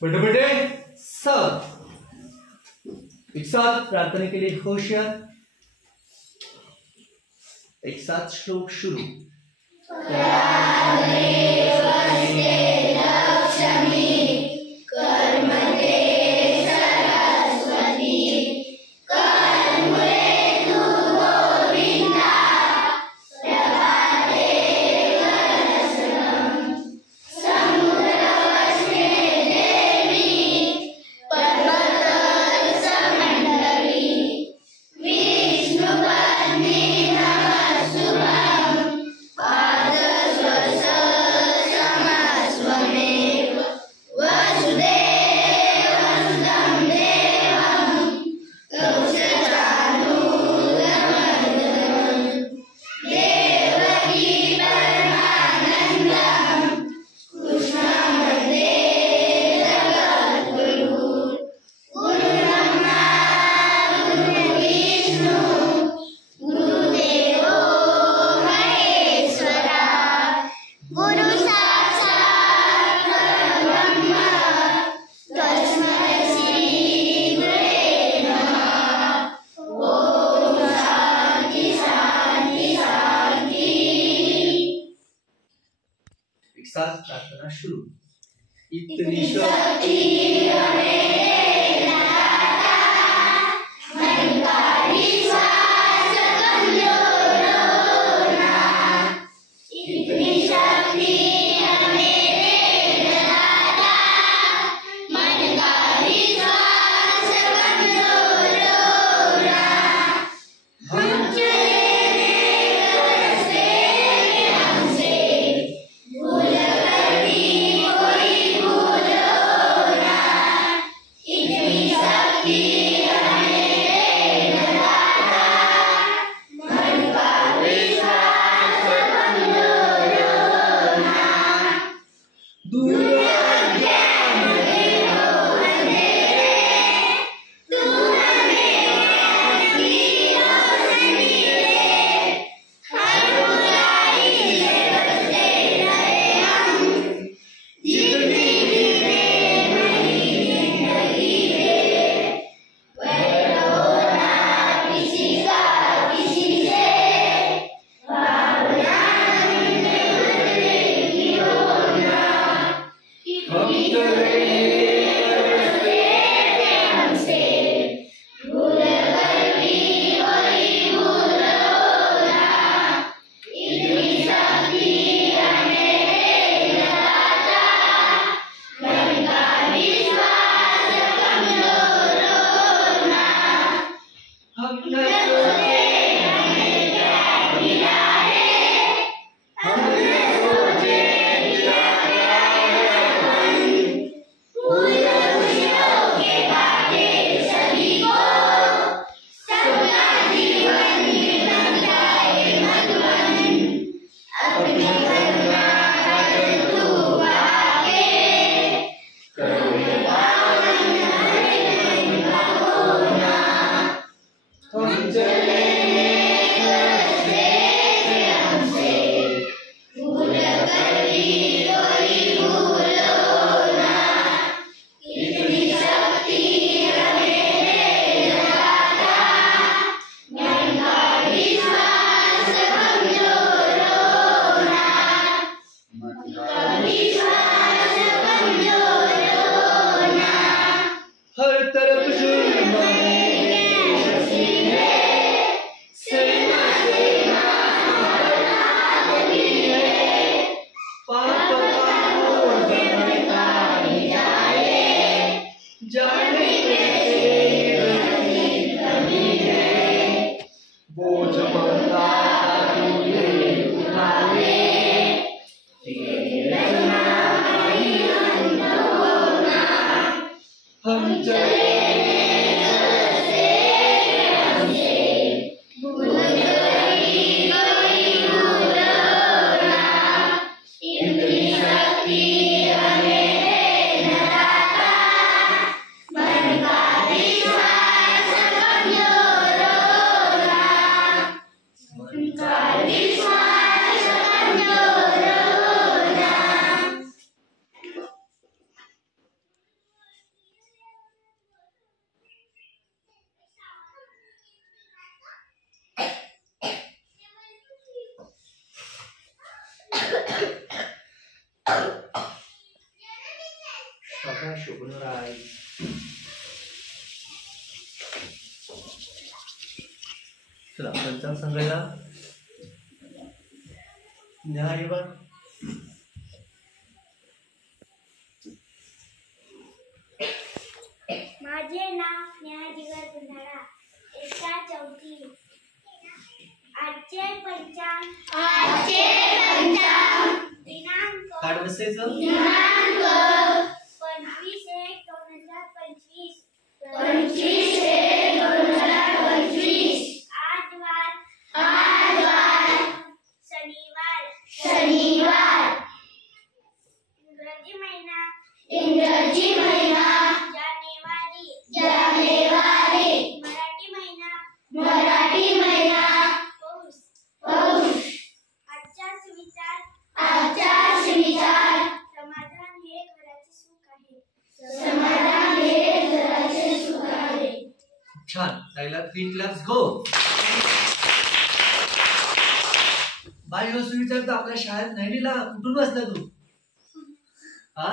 बेटे बेटे सब एक साथ प्रार्थना के लिए होशियार। एक साथ श्लोक शुरू। प्रार्थना शुरू। इतनी शक्ति हमें दाता, मन का विश्वास कमजोर होना। इतनी शक्ति हमें दाता, मन का विश्वास कमजोर होना। हम शाबाश ओपन आईज. चला पंचांग सांगायला. नेहा ये बघ. माझे नाव नेहा जिगर गुंडाळा. इयत्ता 4थी. आजचे पंचांग दिनांक कार्ड बसायचं. 25/1/2025. आज वार शनिवार. इंग्रजी महिना जानेवारी. मराठी महिना पौष. आजचा सुविचार समाधान हे घराचे सुख आहे. छान. ताईला 3 क्लास गो. बाई हो सुविचार तर आपल्या शाळेत नाही दिला. कुठून बसला तू? हा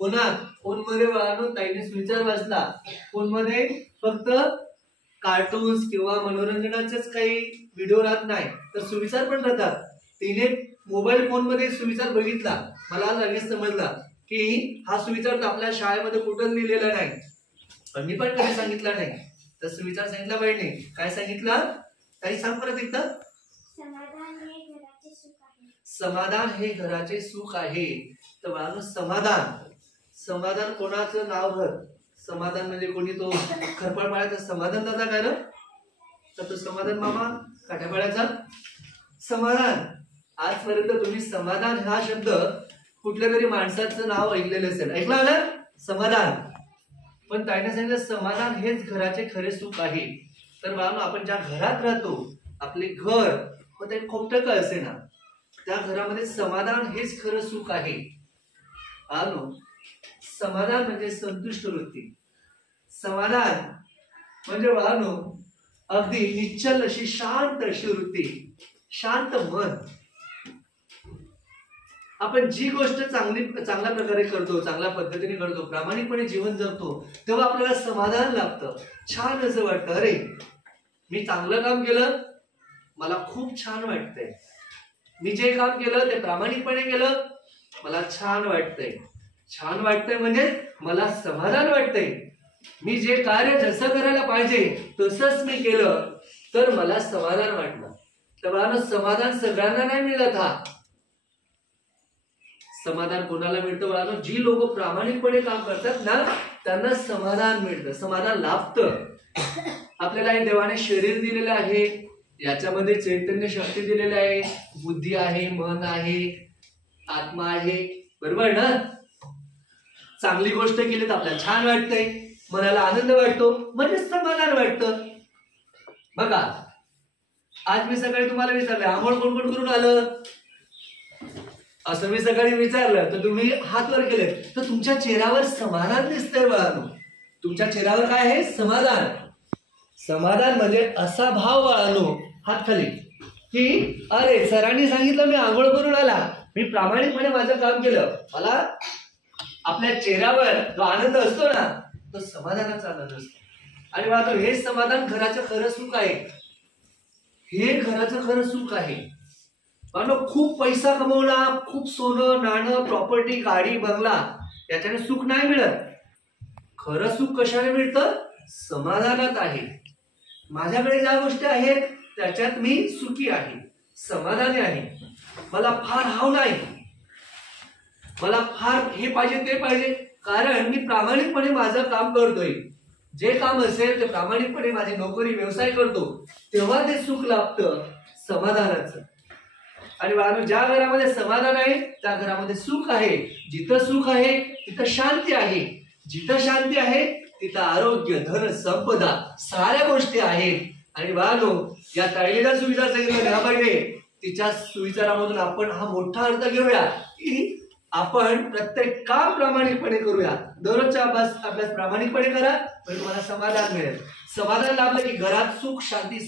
फोन मध्ये वाढून ताईने सुविचार वाचला. फोन मध्ये फक्त कार्टून्स किंवा मनोरंजनाचेच काही व्हिडिओ राहत नाही तर सुविचार पण राहतात. तिने मोबाईल फोन मध्ये सुविचार बघितला. मला लगेच समजला की हा सुविचार तर आपल्या शाळेमध्ये कुठं लिहिलेला नाही. पण मी पण कधी सांगितला नाही. तर सुविचार सांगितला बाईने. काय सांगितला ताई सांग परत एकदा. समाधान हे घराचे सुख आहे. तर बाळांनो समाधान कोणाचं नाव घर. समाधान म्हणजे कोणी तो खरपाळपाळ्याचा समाधान दादा काय ना. तर तो समाधान मामा काठापाळ्याचा समाधान. आजपर्यंत तुम्ही समाधान हा शब्द कुठल्या तरी माणसाचं नाव ऐकलेलं असेल. ऐकलं ना समाधान. पण ताईने सांगितलं समाधान हेच घराचे खरे सुख आहे. तर बाळांनो आपण ज्या घरात राहतो आपले घर मग ते खोपटं का असे ना त्या घरामध्ये समाधान हेच खरं सुख आहे. बाळांनो समाधान म्हणजे संतुष्ट वृत्ती. समाधान म्हणजे बाळांनो अगदी निश्चल अशी शांत अशी वृत्ती. शांत मन. आपण जी गोष्ट चांगल्या प्रकारे करतो चांगल्या पद्धतीने करतो प्रामाणिकपणे जीवन जगतो तेव्हा आपल्याला समाधान लाभतं. छान असं वाटतं अरे मी चांगलं काम केलं मला खूप छान वाटतंय. मी जे काम केलं ते प्रामाणिकपणे केलं मला छान वाटतंय. छान वाटतंय म्हणजे मला समाधान वाटतंय. मी जे कार्य जसं करायला पाहिजे तसंच मी केलं तर मला समाधान वाटलं. तर मला समाधान सगळ्यांना नाही मिळत. हा समाधान कोणाला मिळतं बाळांनो जी लोक प्रामाणिकपणे काम करतात ना त्यांना समाधान मिळतं. समाधान लाभतं. आपल्याला हे देवाने शरीर दिलेलं आहे. याच्यामध्ये चैतन्य शक्ती दिलेली आहे. बुद्धी आहे मन आहे आत्मा आहे. बरोबर ना. चांगली गोष्ट केली तर आपल्याला छान वाटतंय. मनाला आनंद वाटतो म्हणजे समाधान वाटतं. बघा आज मी सकाळी तुम्हाला विचारलं आंघोळ कोण कोण करून आलं असं मी सकाळी विचारलं तर तुम्ही हात वर केले तर तुमच्या चेहऱ्यावर समाधान दिसतंय बाळांनो. तुमच्या चेहऱ्यावर काय आहे समाधान. समाधान म्हणजे असा भाव बाळांनो हात खाली की अरे सरांनी सांगितलं मी आंघोळ करून आला मी प्रामाणिकपणे माझं काम केलं. मला आपल्या चेहऱ्यावर जो आनंद असतो ना तो समाधानाचा आनंद असतो. आणि बाळांनो हे समाधान घराचं खरं सुख आहे. हे घराचं खरं सुख आहे. बाळांनो खूप पैसा कमवला खूप सोनं नाणं प्रॉपर्टी गाडी बंगला याच्याने सुख नाही मिळत. खरं सुख कशाने मिळतं समाधानात आहे. माझ्याकडे ज्या गोष्टी आहेत त्याच्यात मी सुखी आहे समाधानी आहे. मला फार हाव नाही मला फार हे पाहिजे ते पाहिजे कारण मी प्रामाणिकपणे माझं काम करतोय. जे काम असेल ते प्रामाणिकपणे माझी नोकरी व्यवसाय करतो तेव्हा ते सुख लाभतं समाधानाचं. आणि बाळांनो ज्या घरामध्ये समाधान आहे त्या घरामध्ये सुख आहे. जिथं सुख आहे तिथं शांती आहे. जिथं शांती आहे तिथं आरोग्य धन संपदा साऱ्या गोष्टी आहेत. आणि बाळांनो या ताईला सुविचार सांगितलं न्याबाईने तिच्या सुविचारामधून आपण हा मोठा अर्थ घेऊया की आपण प्रत्येक काम प्रामाणिकपणे करूया. दररोजचा अभ्यास प्रामाणिकपणे करा म्हणजे तुम्हाला समाधान मिळेल. समाधान लाभलं की घरात सुख शांती